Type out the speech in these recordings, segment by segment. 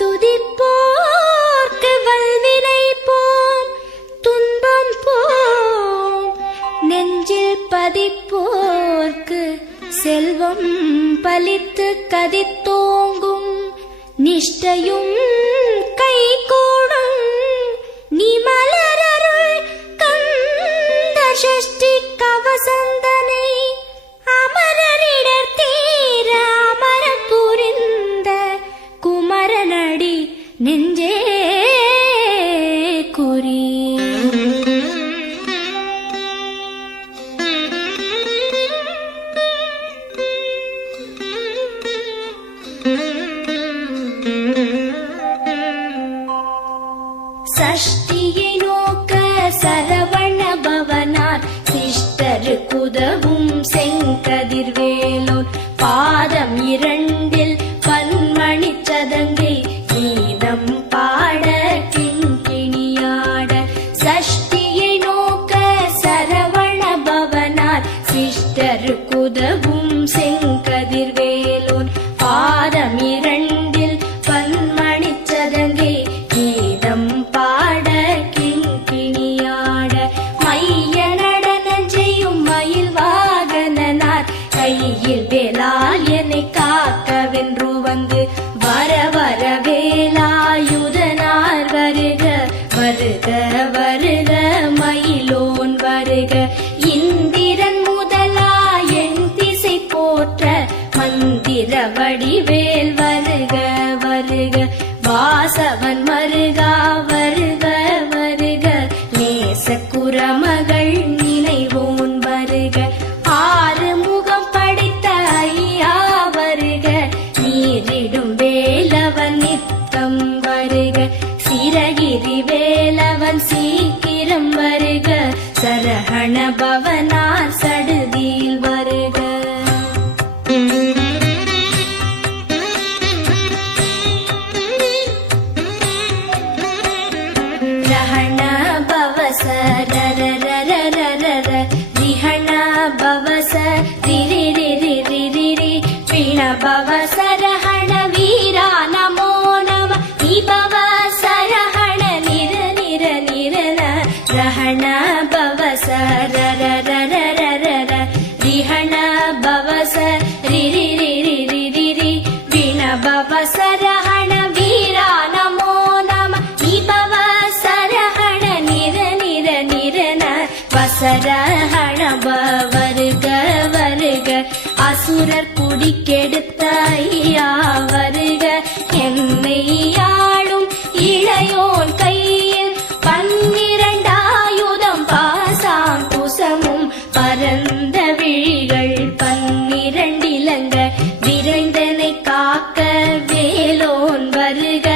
துதிப்போர்க்கு வல்வினை போம், துன்பம் போம். நெஞ்சில் பதிப்போர்க்கு செல்வம் பலித்து கதித்தோங்கும். நிஷ்டையும் கைகூடும் நீ மலரருள் கந்த சஷ்டி கவசந்தனை. அமரரிடர் தீர அமரம் புரிந்த குமரனடி நெஞ்சே குறி. சஷ்டியை நோக்க சரவண பவனார் சிஷ்டருக்குதவும் செங்கதிர்வேலோன். பாதம் இரண்டில் பன்மணி சதங்கை கீதம் பாட கிண்கிணியாட. சஷ்டியை நோக்க சரவண பவனார் சிஷ்டருக்குதவும் செங்கதிர்வேலோன். பாதம் இரண்டில் பன்மணி சதங்கை கீதம் பாட கிண்கிணியாட. மைய நடனம் செய்யும் மயில் வாகனனார் கையில் வேலால் என்னை காக்கவென்று வந்து. வர வர வேலாயுதனார் வருக வருக வருக மயிலோன் வருக. இந்திரன் முதலா என் திசை போற்ற மந்திர வடிவேல் வருக வருக. வாசவன் மருகா வருக வருக. நேச குரமகள் நினைவோன் வருக. ஆறு முகம் படைத்த ஐயா வருக. நீரிடும் வேலவன் நித்தம் வருக. சிரகிரி வேலவன் சீக்கிரம் வருக. சரஹண பவனார் சடுதியில் வருக. ரஹண பவச ரரரரரரர. ரிஹண பவச ரிரிரிரிரிரிரி. பிண பவச ரஹண வீரா நமோ நம. நிபவ சரஹண நிர நிர நிரன. ரஹண பவச ரரரரரரர. ரிஹண பவச ரிரிரிரிரிரிரி. பிண பவச ரஹண வீரா நமோ நம. நிபவ சரஹண நிர நிர நிரன. வசரஹண வருக வருக. அசுரர் குடிக்கெடுத்த ஐயா வருக. என்னை ஆளும் இளையோன் கையில் பன்னிரண்டாயுதம் பாசாம் குசமும் பரந்த விழிகள் பன்னிரண்டிலங்க. விரைந்தனை காக்க வேலோன் வருக.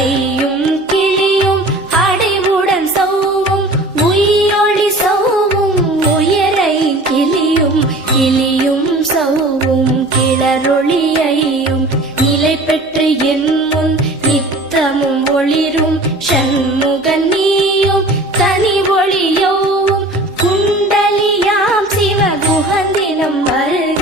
ஐயும் கிளியும் அடைவுடன் சௌவும் உயிரொளி சௌவும் உயரை கிளியும் கிளியும் சௌவும் கிளரொளியையும் நிலை பெற்று என் முன் நித்தமும் ஒளிரும். ஷண்முகன் நீயும் தனி ஒளியோவும் குண்டலியாம் சிவ குஹந்தினம் வருக.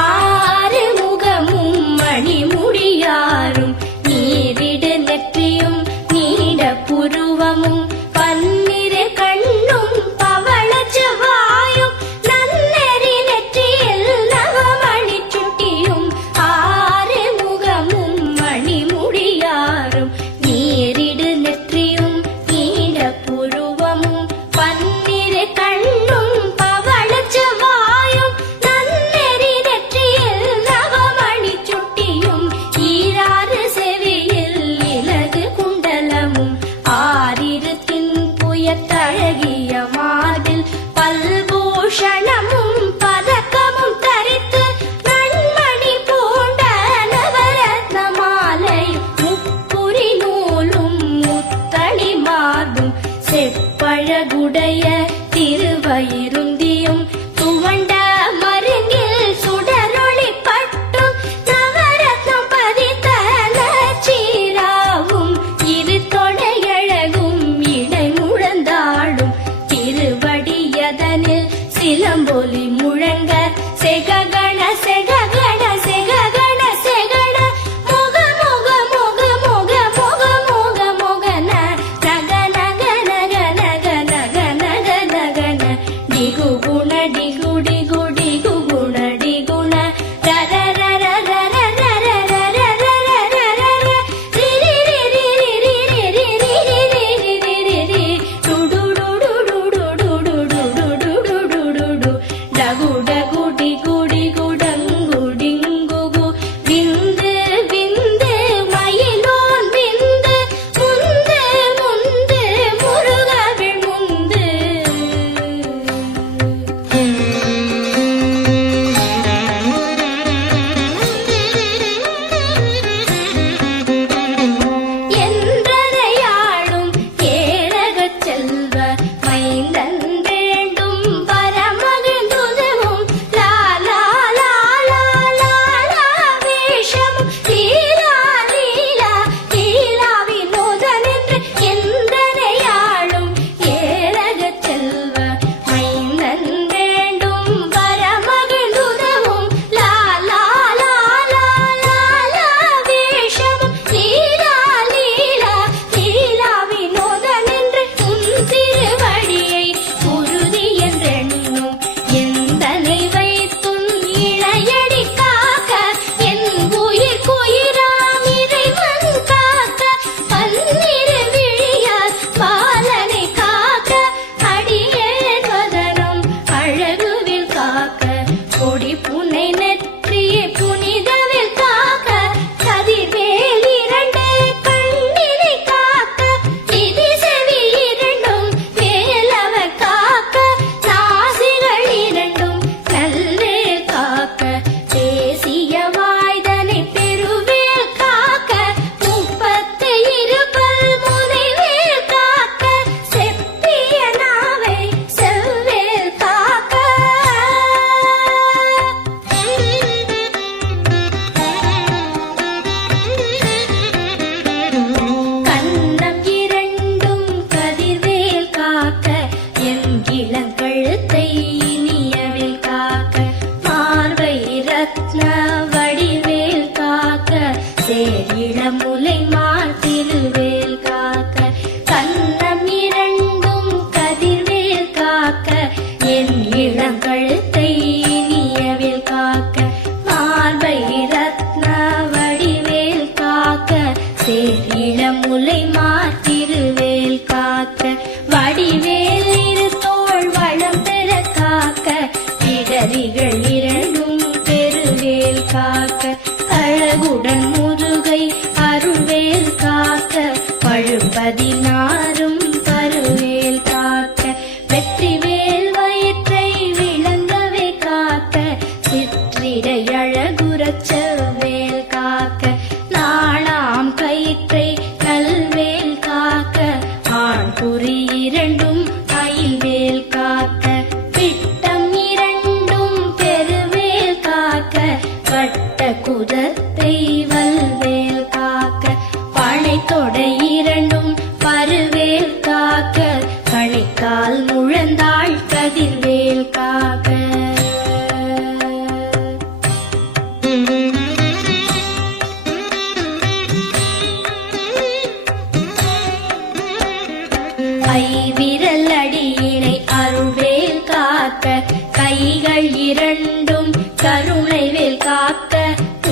ஆறு முகமும் மணிமுடியாரும் நீரிடு நெற்றியும் நீட புருவமும் பன்னிரு கண்ணும் பவள செவ்வாயும் நன்னெறி நெற்றியில் நவமணி சுட்டியும். ஆறு முகமும் மணிமுடியாரும் நீரிடு நெற்றியும் நீட புருவமும் பன்னிரு கண்ணும் பவள செவ்வாயும் நன்னெறி நெற்றியில் நவமணி சுட்டியும். ஈராறு செவியில் இலகு குண்டலமும் ஆறிரு தின்புயத்தழகிய மார்பில் பல்பூஷணமும் பதக்கமும் தரித்து நன்மணி பூண்ட நவரத்ன மாலை முப்புரி நூலும் முத்தளி மார்பும் செப்பழகுடைய திருவயிருந்தியும் துவண்ட மருங்கில் சுடரொளி பட்டும் நவரத்னம் பதித்த நச்சீராவும் இரு தொடையழகும் இடை முழந்தாடும் திருவடியத பதினாறும் பருவேல் காக்க வெற்றிவேல் வயிற்றை விளங்கவே காக்க சிற்றிடை அழகுறச் செவ்வேல் காக்க நாளாம் கயிற்றை நல்வேல் காக்க ஆண் குறி இரண்டும் அயில்வேல் காக்க பிட்டம் இரண்டும் பெருவேல் காக்க வட்ட குதத்தை வல்வேல் காக்க பனை தொடை இரண்டும் பருவேல் காக்க கணைக்கால் முழந்தாள் கதிர்வேல் காக்க ஐவிரல் அடியினை அருள்வேல் காக்க கைகள் இரண்டும் கருணைவேல் காக்க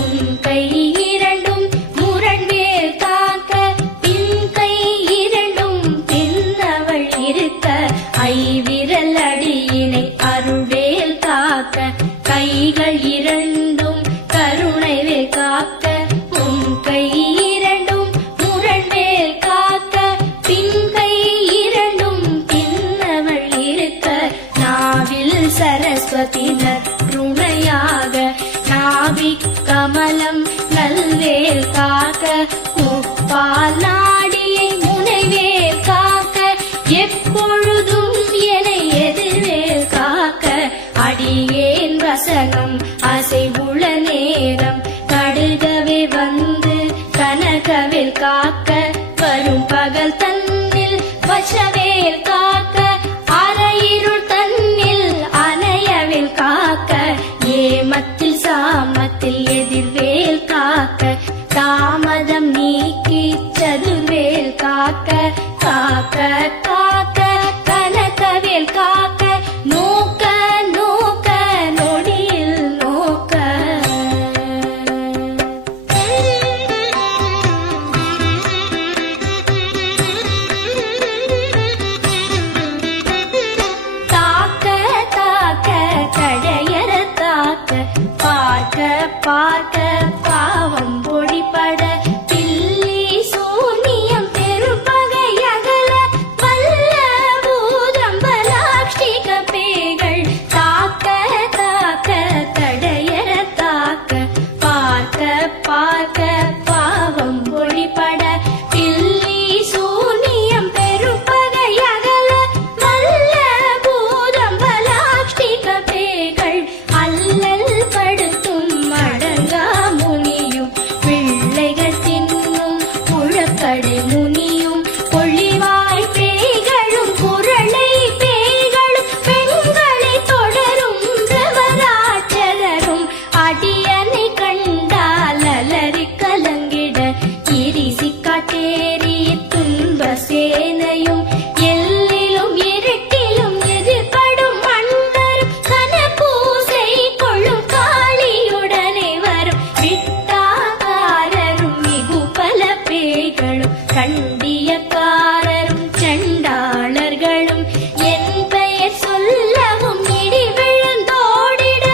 உன் கை இரண்டும் முரண்வேல் காக்க பின் கை இரண்டும் பின்னவள் இருக்க ஐவிரல் அடியினை அருள்வேல் காக்க கைகள் இரண்டும் கருணைவேல் காக்க உன் கை இரண்டும் முரண்வேல் காக்க பின் கை இரண்டும் பின்னவள் இருக்க நாவில் சரஸ்வதி நற்றுணையாக நாவிக் கமலம் நல்வேல் காக்க முப்பால் நாடியை முனைவேல் காக்க எப்பொழுதும் என எதிர்வேல் காக்க அடியேன் வசனம் அசைவுள நேரம் கடுகவே வந்து கனகவேல் காக்க வரும் பகல் தன்னில் வசவேல் காக்க அரையிருள் தன்னில் அணையவேல் காக்க ஏமத்தில் சாமத்தில் எதிர்வேல் காக்க தாமதம் நீக்கி சதுர்வேல் காக்க காக்க காக்க கனகவேல் காக்க நோக்க நோக்க நொடியில் நோக்க தாக்க தாக்க கடையற தாக்க பார்க்க பார்க்க பாவம் பொடிபட பில்லி சூனியம் பெரும்பகை அகல வல்ல பூதம்பலாக்ஷிக பேய்கள் தாக்க தாக்க தடையற தாக்க பார்க்க பார்க்க பாவம் பொடிபட பில்லி சூனியம் பெரும்பகை அகல வல்ல பூதம்பலாக்ஷிக பேய்கள் அல்லல் படுத்தும் அடங்கா முனியும் பிள்ளைகள் தின்னும் முழக்கடை முனியும் பொழிவாய் பேய்களும் குரளை பேய்களும் பெண்களை தொடரும் பிரமராட்சரரும் அடியனை கண்டால் அலறி கலங்கிட இரிசி காட்டேறி துன்ப சேனையும் எல்லிலும் இருட்டிலும் எதிர்படும் மண்டரும் கனபூசை கொள்ளும் காளியுடனே வரும் விட்டாகாரரும் மிகு பல பேய்களும் கண்டியக்காரரும் சண்டாளர்களும் என் பெயர் சொல்லவும் இடி விழுந்தோடிட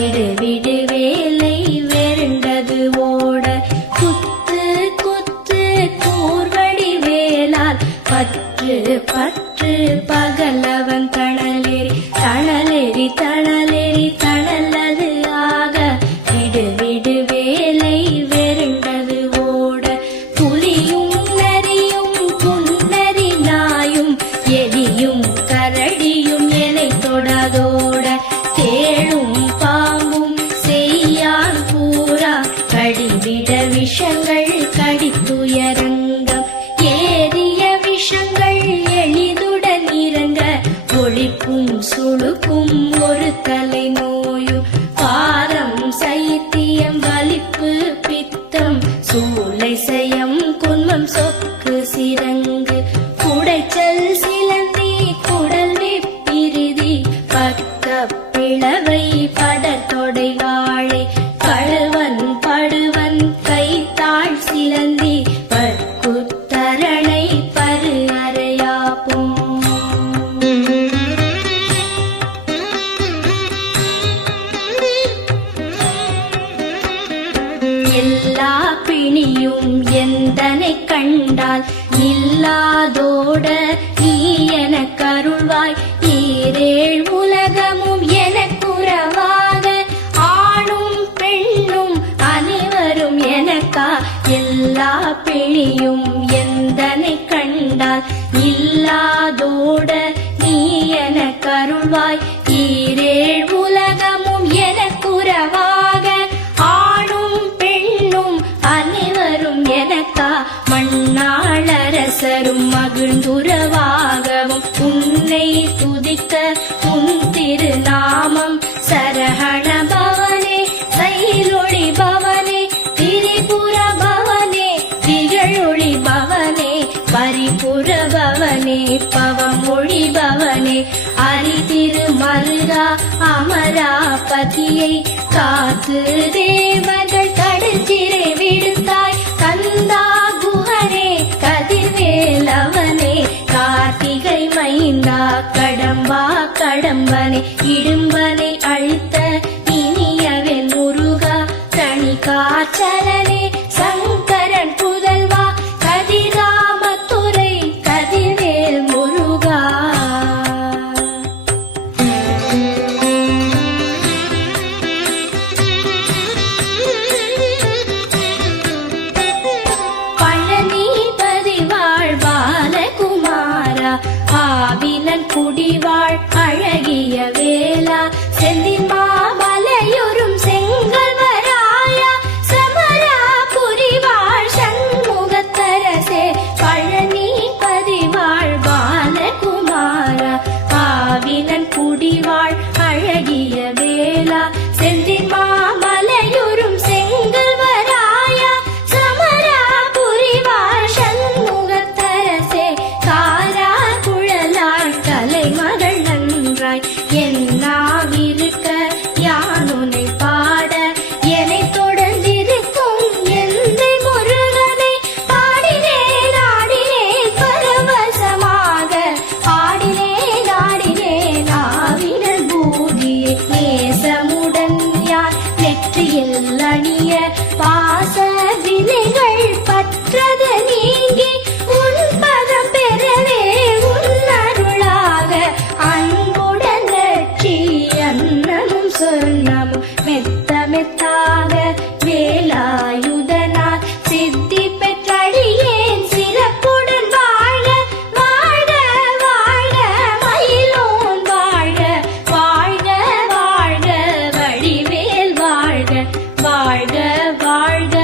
விடு விடு வேலை வெருண்டது ஓட குத்து குத்து கூர்வடி வேலால் பற்று பற்று பகலவன் தணலேறி தணலேறி தணலேறி தணலது ஆக விடு விடு வேலை வெருண்டது ஓட புலியும் நரியும் புன்னரி நாயும் எலியும் கரடியும் எனை தொடாதோட தேளும் பாம்பும் செய்யான் பூரா கடிவிட விஷங்கள் கடித்துயரங்கம் ஏறிய விஷங்கள் எளிதுடன் இறங்க ஒளிப்பும் சுழுக்கும் ஒரு தலை நோயும் பாரம் சைத்தியம் வலிப்பு பித்தம் சூளை சயம் குன்மம் சொக்கு சிரங்கு குடைச்சல் சிலந்தி குடல் வெப்பிரிதி பக்க பிளவை படத்தொடை வாழை கழுவன் படுவன் கைத்தாள் சிலந்தி பற்குத்தரணை பரு அறையாப்பும் எல்லா பிணியும் எந்தனை கண்டால் இல்லாதோட நீ எனக் கருள்வாய் ஈரேழ் உலகமும் எனக்குறவாக ஆணும் பெண்ணும் அனைவரும் எனக்கா எல்லா பிணியும் எந்தனை கண்டால் இல்லாதோட நீ எனக் கருள்வாய் ஈரேழ் உலகமும் எனக்குறவாக ஆணும் பெண்ணும் அனைவரும் எனக்கா மண்ணாளரசரும் மகிழ்ந்துறவாகவும் உன்னை துதிக்க உன் திருநாமம் சரஹண பவனே சைலொளி பவனே திரிபுர பவனே திகழொளி பவனே பரிபுர பவனே பவமொழி பவனே அரிதிருமருகா அமராபதியை காத்து தேவர்கள் கடற்சிறை விடுத்தாய் கந்தா குஹனே கதிர்வேலவனே கார்த்திகை மைந்தா கடம்பா கடம்பனே இடும்பனை அழித்த இனியவன் முருகா தனி காச்சலனே சங்கரன் புதல்வா கதிராமத்துறை கதிர்வேல் முருகா பழனிபதி வாழ் பாலகுமாரா ஆவினன் குடிவாழ் அழகிய வேளா செந்தின் மாமலையொரும் செங்கல்வராயா சமராபுரி வாழ் சண்முகத்தரசே பழனிபதி வாழ் பாலகுமாரா ஆவினன் குடிவாழ் அழகிய வேளா செந்தின் மாமலையொரும் செங்கல்வராயா சமராபுரி வாழ் சண்முகத்தரசே காரா குழலாள் கலைமகள் நன்றாய் என்னாவிருக்க யானுனை பாட என்னை தொடர்ந்திருக்கும் எந்தை முருகனை பாடினேன் ஆடினேன் பரவசமாக ஆடினேன் ஆடினேன் ஆவினல் பூதியை நேசமுடன் யார் நெற்றியில் அணிய பாச வினைகள் பற்றது நீங்கி உன் பதம் பெறவே உன் அருளாக அன்புடன் லட்சி அன்னமும் சொன்னமும் மெத்த மெத்தாக வேலாயுதனால் சித்தி பெற்றடியேன் சிறப்புடன் வாழ்க வாழ்க வாழ்க மயிலோன் வாழ்க வாழ்க வாழ்க வடிவேல் வாழ்க வாழ்க வாழ்க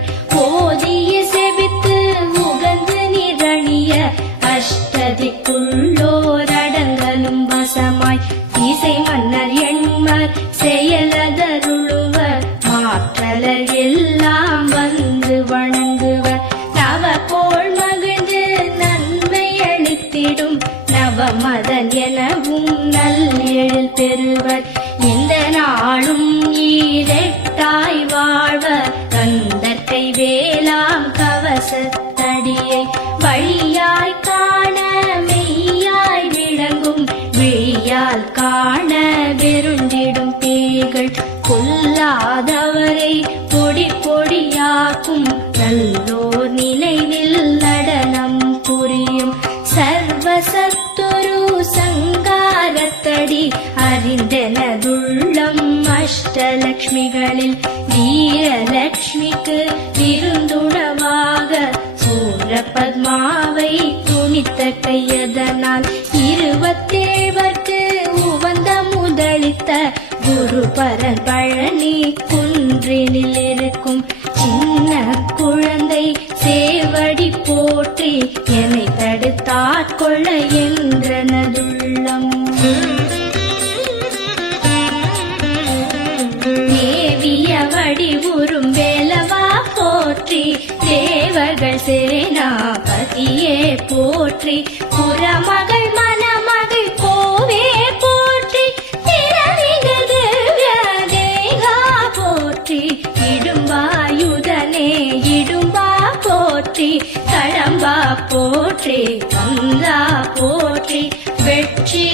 வேண்டுவர் ஓதிய செபித்து உகந்து நிரணிய அஷ்டதிக்குள்ளோரடங்கலும் வசமாய் இசை மன்னர் எண்மர் செயலதருளுவர் மாற்றலர் எல்லாம் வந்து வணங்குவர் நவகோள் மகிழ்ந்து நன்மை அளித்திடும் நவமதன் எனவும் நல்லெழில் பெறுவர் இந்த நாளும் ஈரெட்டாய் வாழ்வர் கந்தற்கை வேளாம் கவசத்தடியை வழியாய் காண மெய்யாய் விளங்கும் விழியால் காண வெருண்டிடும் பேய்கள் கொல்லாதவரை பொடி பொடியாக்கும் நல்லோர் நினைவில் நடனம் புரியும் சர்வசத்துரு சங்காரத்தடி அறிந்தனதுள்ளம் அஷ்டலக்ஷ்மிகளில் வீரலக்ஷ்மிக்கு விருந்துணவாக சூரபத்மாவை துணித்த கையதனால் 27 உவந்த முதலித்த குருபரன் பழனி குன்றினில் இருக்கும் சின்ன குழந்தை சேவடி போற்றி என்னை தடுத்தாட்கொள்ள என்றனதுள்ளம் தேவிய வடிவுறும் வேலவா போற்றி தேவர்கள் சேனாபதியே போற்றி புறமகள் மணமகள் கோவே போற்றி திரவிகள் திவ்ய தேகா போற்றி இடும்பாயுதனே இடும்பா போற்றி கடம்பா போற்றி கந்தா போற்றி வெற்றி